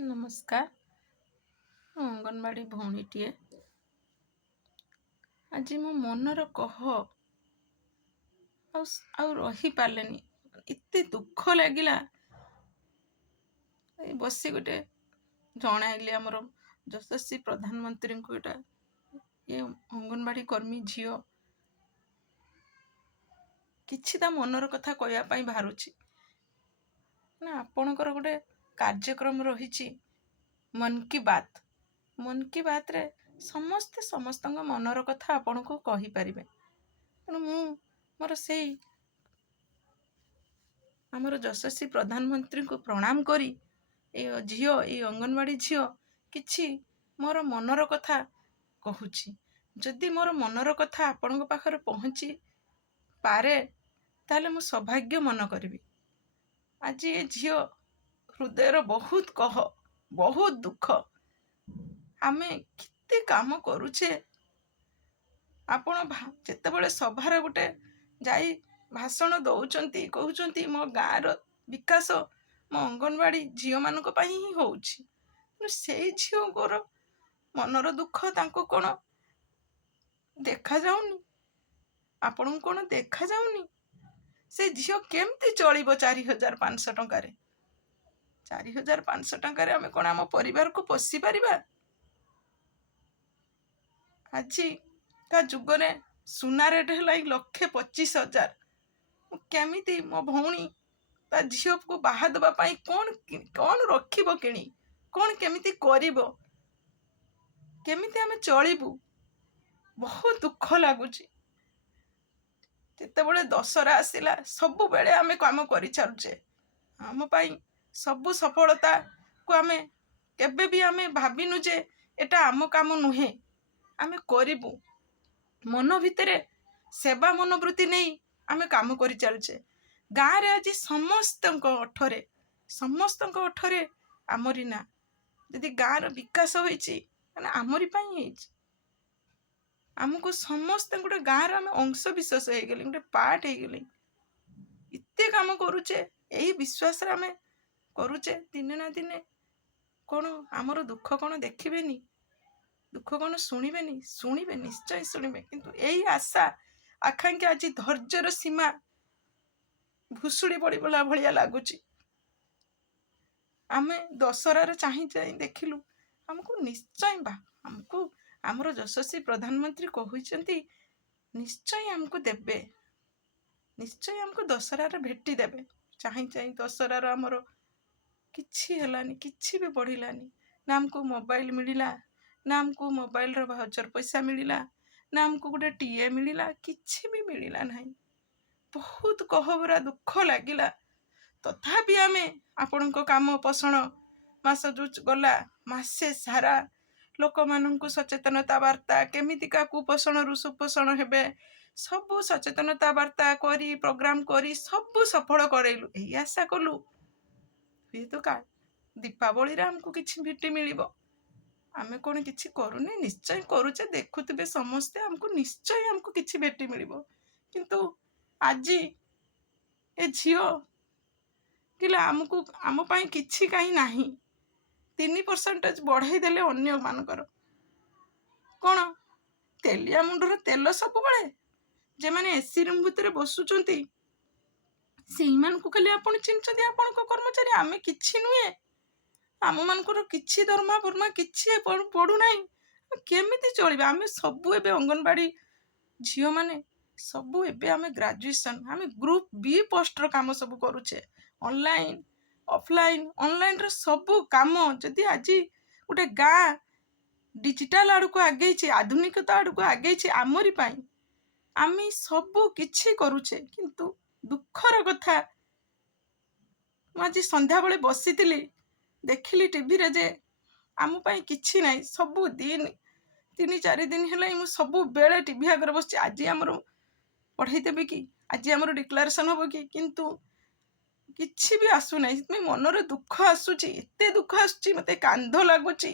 ନମସ୍କାର। ମୁଁ ଅଙ୍ଗନବାଡ଼ି ଭଉଣୀଟିଏ। ଆଜି ମୋ ମନର କହ ଆଉ ରହିପାରିଲେନି। ଏତେ ଦୁଃଖ ଲାଗିଲା। ଏଇ ବସି ଗୋଟେ ଜଣାଇଲି ଆମର ଯଶସ୍ୱୀ ପ୍ରଧାନମନ୍ତ୍ରୀଙ୍କୁ। ଏଇଟା ଏ ଅଙ୍ଗନବାଡ଼ି କର୍ମୀ ଝିଅ କିଛି ତା ମନର କଥା କହିବା ପାଇଁ ବାହାରୁଛି ନା। ଆପଣଙ୍କର ଗୋଟେ କାର୍ଯ୍ୟକ୍ରମ ରହିଛି ମନ୍ କି ବାତ୍। ମନ୍ କି ବାତ୍ରେ ସମସ୍ତେ ସମସ୍ତଙ୍କ ମନର କଥା ଆପଣଙ୍କୁ କହିପାରିବେ। ତେଣୁ ମୁଁ ମୋର ସେଇ ଆମର ଯଶସ୍ୱୀ ପ୍ରଧାନମନ୍ତ୍ରୀଙ୍କୁ ପ୍ରଣାମ କରି ଏଇ ଅଙ୍ଗନବାଡ଼ି ଝିଅ କିଛି ମୋର ମନର କଥା କହୁଛି। ଯଦି ମୋର ମନର କଥା ଆପଣଙ୍କ ପାଖରେ ପହଞ୍ଚି ପାରେ ତାହେଲେ ମୁଁ ସୌଭାଗ୍ୟ ମନେ କରିବି। ଆଜି ଏ ଝିଅ ହୃଦୟର ବହୁତ ଦୁଃଖ। ଆମେ କେତେ କାମ କରୁଛେ। ଆପଣ ଯେତେବେଳେ ସଭାରେ ଗୋଟେ ଯାଇ ଭାଷଣ ଦଉଛନ୍ତି, କହୁଛନ୍ତି ମୋ ଗାଁର ବିକାଶ ମୋ ଅଙ୍ଗନବାଡ଼ି ଝିଅମାନଙ୍କ ପାଇଁ ହିଁ ହଉଛି। ସେଇ ଝିଅଙ୍କର ମନର ଦୁଃଖ ତାଙ୍କୁ କ'ଣ ଦେଖାଯାଉନି? ଆପଣଙ୍କୁ କ'ଣ ଦେଖାଯାଉନି? ସେ ଝିଅ କେମିତି ଚଳିବ 4,500 ଟଙ୍କାରେ? 4,500 ଟଙ୍କାରେ ଆମେ କ'ଣ ଆମ ପରିବାରକୁ ପୋଷି ପାରିବା? ଆଜିକା ଯୁଗରେ ସୁନା ରେଟ୍ ହେଲାଣି 1,25,000। ମୁଁ କେମିତି ମୋ ଭଉଣୀ ତା ଝିଅକୁ ବାହା ଦେବା ପାଇଁ କ'ଣ ରଖିବ କିଣି? କ'ଣ କେମିତି କରିବ? କେମିତି ଆମେ ଚଳିବୁ? ବହୁତ ଦୁଃଖ ଲାଗୁଛି। ଯେତେବେଳେ ଦଶହରା ଆସିଲା ସବୁବେଳେ ଆମେ କାମ କରିଚାଲୁଛେ। ଆମ ପାଇଁ ସବୁ ସଫଳତାକୁ ଆମେ କେବେ ବି ଆମେ ଭାବିନୁ ଯେ ଏଟା ଆମ କାମ ନୁହେଁ, ଆମେ କରିବୁ। ମନ ଭିତରେ ସେବା ମନୋବୃତ୍ତି ନେଇ ଆମେ କାମ କରିଚାଲୁଛେ। ଗାଁରେ ଆଜି ସମସ୍ତଙ୍କ ଓଠରେ ଆମରି ନା। ଯଦି ଗାଁର ବିକାଶ ହୋଇଛି ମାନେ ଆମରି ପାଇଁ ହେଇଛି। ଆମକୁ ସମସ୍ତେ ଗୋଟେ ଗାଁର ଆମେ ଅଂଶ ବିଶେଷ ହେଇଗଲେ, ଗୋଟେ ପାର୍ଟ ହେଇଗଲେ। ଏତେ କାମ କରୁଛେ, ଏଇ ବିଶ୍ୱାସରେ ଆମେ କରୁଛେ ଦିନେ ନା ଦିନେ କ'ଣ ଆମର ଦୁଃଖ କ'ଣ ଦେଖିବେନି? ଦୁଃଖ କ'ଣ ଶୁଣିବେନି? ଶୁଣିବେ, ନିଶ୍ଚୟ ଶୁଣିବେ। କିନ୍ତୁ ଏଇ ଆଶା ଆକାଂକ୍ଷା ଆଜି ଧୈର୍ଯ୍ୟର ସୀମା ଭୁଷୁଡ଼ି ପଡ଼ିଗଲା ଭଳିଆ ଲାଗୁଛି। ଆମେ ଦଶହରାରେ ଚାହିଁ ଦେଖିଲୁ ଆମକୁ ଆମର ଯଶସ୍ୱୀ ପ୍ରଧାନମନ୍ତ୍ରୀ କହିଛନ୍ତି ନିଶ୍ଚୟ ଆମକୁ ଦେବେ, ନିଶ୍ଚୟ ଆମକୁ ଦଶହରାରେ ଭେଟି ଦେବେ। ଚାହିଁ ଦଶହରାର ଆମର କିଛି ହେଲାନି, କିଛି ବି ବଢ଼ିଲାନି। ନା ଆମକୁ ମୋବାଇଲ ମିଳିଲା, ନା ଆମକୁ ମୋବାଇଲର ଭାଉଚର ପଇସା ମିଳିଲା, ନା ଆମକୁ ଗୋଟେ ଟିଏ ମିଳିଲା, କିଛି ବି ମିଳିଲା ନାହିଁ। ବହୁତ ଗହବରା ଦୁଃଖ ଲାଗିଲା। ତଥାପି ଆମେ ଆପଣଙ୍କ କାମ ପୋଷଣ ମାସ ଯେଉଁ ଗଲା, ମାସେ ସାରା ଲୋକମାନଙ୍କୁ ସଚେତନତା ବାର୍ତ୍ତା କେମିତିକା କୁପୋଷଣରୁ ସୁପୋଷଣ ହେବେ ସବୁ ସଚେତନତା ବାର୍ତ୍ତା କରି ପ୍ରୋଗ୍ରାମ କରି ସବୁ ସଫଳ କରେଇଲୁ। ଏଇ ଆଶା କଲୁ ହୁଏତ ଦୀପାବଳିରେ ଆମକୁ କିଛି ଭେଟି ମିଳିବ। ଆମେ କ'ଣ କିଛି କରୁନେ? ନିଶ୍ଚୟ କରୁଛେ, ଦେଖୁଥିବେ ସମସ୍ତେ। ଆମକୁ କିଛି ଭେଟି ମିଳିବ। କିନ୍ତୁ ଆଜି ଏ ଝିଅ କିଲା ଆମ ପାଇଁ କିଛି କାହିଁ ନାହିଁ। 3% ବଢ଼େଇ ଦେଲେ ଅନ୍ୟମାନଙ୍କର। କ'ଣ ତେଲିଆ ମୁଣ୍ଡର ତେଲ ସବୁବେଳେ ଯେମାନେ ଏସି ରୁମ୍ ଭିତରେ ବସୁଛନ୍ତି ସେଇମାନଙ୍କୁ ଖାଲି ଆପଣ ଚିହ୍ନିଛନ୍ତି, ଆପଣଙ୍କ କର୍ମଚାରୀ। ଆମେ କିଛି ନୁହେଁ। ଆମମାନଙ୍କର କିଛି ଦରମା ଫରମା କିଛି ପଡ଼ୁନାହିଁ। କେମିତି ଚଳିବା? ଆମେ ସବୁ ଏବେ ଅଙ୍ଗନବାଡ଼ି ଝିଅମାନେ ସବୁ ଏବେ ଆମେ ଗ୍ରାଜୁଏସନ୍, ଆମେ ଗ୍ରୁପ୍ ବି ପୋଷ୍ଟର କାମ ସବୁ କରୁଛେ। ଅନଲାଇନ୍ ଅଫଲାଇନ୍, ଅନଲାଇନ୍ର ସବୁ କାମ। ଯଦି ଆଜି ଗୋଟେ ଗାଁ ଡିଜିଟାଲ ଆଡ଼କୁ ଆଗେଇଛି, ଆଧୁନିକତା ଆଡ଼କୁ ଆଗେଇଛି ଆମରି ପାଇଁ। ଆମେ ସବୁ କିଛି କରୁଛେ। କିନ୍ତୁ ଦୁଃଖର କଥା, ମୁଁ ଆଜି ସନ୍ଧ୍ୟାବେଳେ ବସିଥିଲି, ଦେଖିଲି ଟିଭିରେ ଯେ ଆମ ପାଇଁ କିଛି ନାହିଁ। ସବୁ ଦିନ 3-4 ଦିନ ହେଲାଣି ମୁଁ ସବୁବେଳେ ଟିଭି ଆଗରେ ବସିଛି। ଆଜି ଆମର ପଢ଼େଇ ଦେବେ କି? ଆଜି ଆମର ଡିକ୍ଲାରେସନ୍ ହେବ କି? କିନ୍ତୁ କିଛି ବି ଆସୁନାହିଁ। ସେଥିପାଇଁ ମନରେ ଦୁଃଖ ଆସୁଛି, ଏତେ ଦୁଃଖ ଆସୁଛି, ମୋତେ କାନ୍ଦ ଲାଗୁଛି।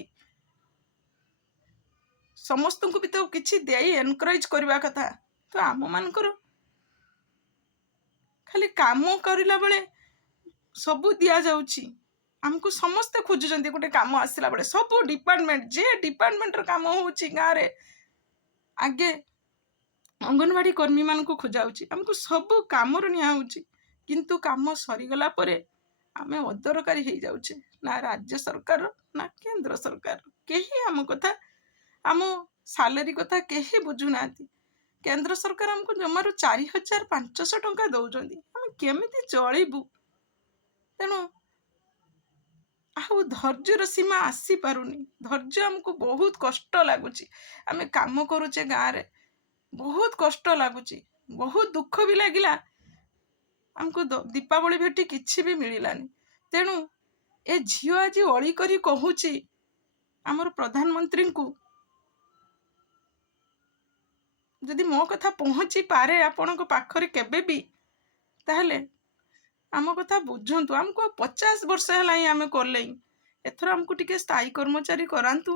ସମସ୍ତଙ୍କୁ ବି ତ କିଛି ଦେଇ ଏନକରେଜ କରିବା କଥା। ତ ଆମମାନଙ୍କର ଖାଲି କାମ କରିଲା ବେଳେ ସବୁ ଦିଆଯାଉଛି, ଆମକୁ ସମସ୍ତେ ଖୋଜୁଛନ୍ତି ଗୋଟେ କାମ ଆସିଲା ବେଳେ, ସବୁ ଡିପାର୍ଟମେଣ୍ଟ, ଯେ ଡିପାର୍ଟମେଣ୍ଟର କାମ ହେଉଛି ଗାଁରେ, ଆଗେ ଅଙ୍ଗନବାଡ଼ି କର୍ମୀମାନଙ୍କୁ ଖୋଜାଉଛି, ଆମକୁ ସବୁ କାମରୁ ନିଆହେଉଛି। କିନ୍ତୁ କାମ ସରିଗଲା ପରେ ଆମେ ଅଦରକାରୀ ହେଇଯାଉଛେ। ନା ରାଜ୍ୟ ସରକାର ନା କେନ୍ଦ୍ର ସରକାର କେହି ଆମ କଥା, ଆମ ସାଲେରୀ କଥା କେହି ବୁଝୁନାହାନ୍ତି। କେନ୍ଦ୍ର ସରକାର ଆମକୁ ଜମାରୁ 4,500 ଟଙ୍କା ଦେଉଛନ୍ତି, ଆମେ କେମିତି ଚଳିବୁ? ତେଣୁ ଆଉ ଧୈର୍ଯ୍ୟର ସୀମା ଆସିପାରୁନି। ଧୈର୍ଯ୍ୟ ଆମକୁ ବହୁତ କଷ୍ଟ ଲାଗୁଛି। ଆମେ କାମ କରୁଛେ ଗାଁରେ, ବହୁତ କଷ୍ଟ ଲାଗୁଛି, ବହୁତ ଦୁଃଖ ବି ଲାଗିଲା। ଆମକୁ ଦୀପାବଳି ଭେଟି କିଛି ବି ମିଳିଲାନି। ତେଣୁ ଏ ଝିଅ ଆଜି ଅଳି କରି କହୁଛି ଆମର ପ୍ରଧାନମନ୍ତ୍ରୀଙ୍କୁ, ଯଦି ମୋ କଥା ପହଞ୍ଚି ପାରେ ଆପଣଙ୍କ ପାଖରେ କେବେ ବି, ତାହେଲେ ଆମ କଥା ବୁଝନ୍ତୁ। ଆମକୁ 50 ବର୍ଷ ହେଲା ହିଁ ଆମେ କଲେଇଁ, ଏଥର ଆମକୁ ଟିକେ ସ୍ଥାୟୀ କର୍ମଚାରୀ କରାନ୍ତୁ,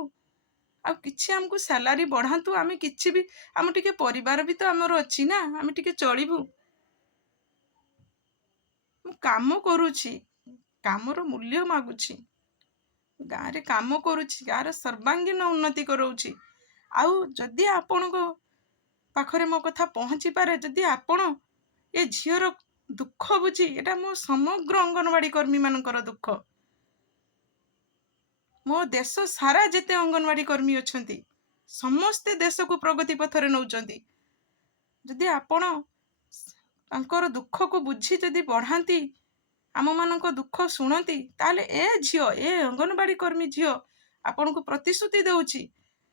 ଆଉ କିଛି ଆମକୁ ସାଲାରୀ ବଢ଼ାନ୍ତୁ। ଆମେ କିଛି ବି, ଆମ ଟିକେ ପରିବାର ବି ତ ଆମର ଅଛି ନା, ଆମେ ଟିକେ ଚଳିବୁ। ମୁଁ କାମ କରୁଛି, କାମର ମୂଲ୍ୟ ମାଗୁଛି, ଗାଁରେ କାମ କରୁଛି, ଗାଁର ସର୍ବାଙ୍ଗୀନ ଉନ୍ନତି କରାଉଛି। ଆଉ ଯଦି ଆପଣଙ୍କ ପାଖରେ ମୋ କଥା ପହଞ୍ଚିପାରେ, ଯଦି ଆପଣ ଏ ଝିଅର ଦୁଃଖ ବୁଝି, ଏଟା ମୋ ସମଗ୍ର ଅଙ୍ଗନବାଡ଼ି କର୍ମୀମାନଙ୍କର ଦୁଃଖ, ମୋ ଦେଶ ସାରା ଯେତେ ଅଙ୍ଗନବାଡ଼ି କର୍ମୀ ଅଛନ୍ତି ସମସ୍ତେ ଦେଶକୁ ପ୍ରଗତି ପଥରେ ନେଉଛନ୍ତି। ଯଦି ଆପଣ ତାଙ୍କର ଦୁଃଖକୁ ବୁଝି ଯଦି ବଢ଼ାନ୍ତି, ଆମମାନଙ୍କ ଦୁଃଖ ଶୁଣନ୍ତି, ତାହେଲେ ଏ ଝିଅ, ଏ ଅଙ୍ଗନବାଡ଼ି କର୍ମୀ ଝିଅ ଆପଣଙ୍କୁ ପ୍ରତିଶ୍ରୁତି ଦେଉଛି,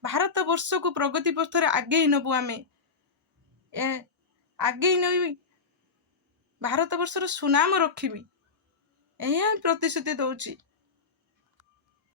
ଭାରତ ବର୍ଷକୁ ପ୍ରଗତି ପଥରେ ଆଗେଇ ନେବୁ। ଆମେ ଆଗେଇ ନେଇ ଭାରତ ବର୍ଷର ସୁନାମ ରଖିବି, ଏହା ପ୍ରତିଶ୍ରୁତି ଦେଉଛି।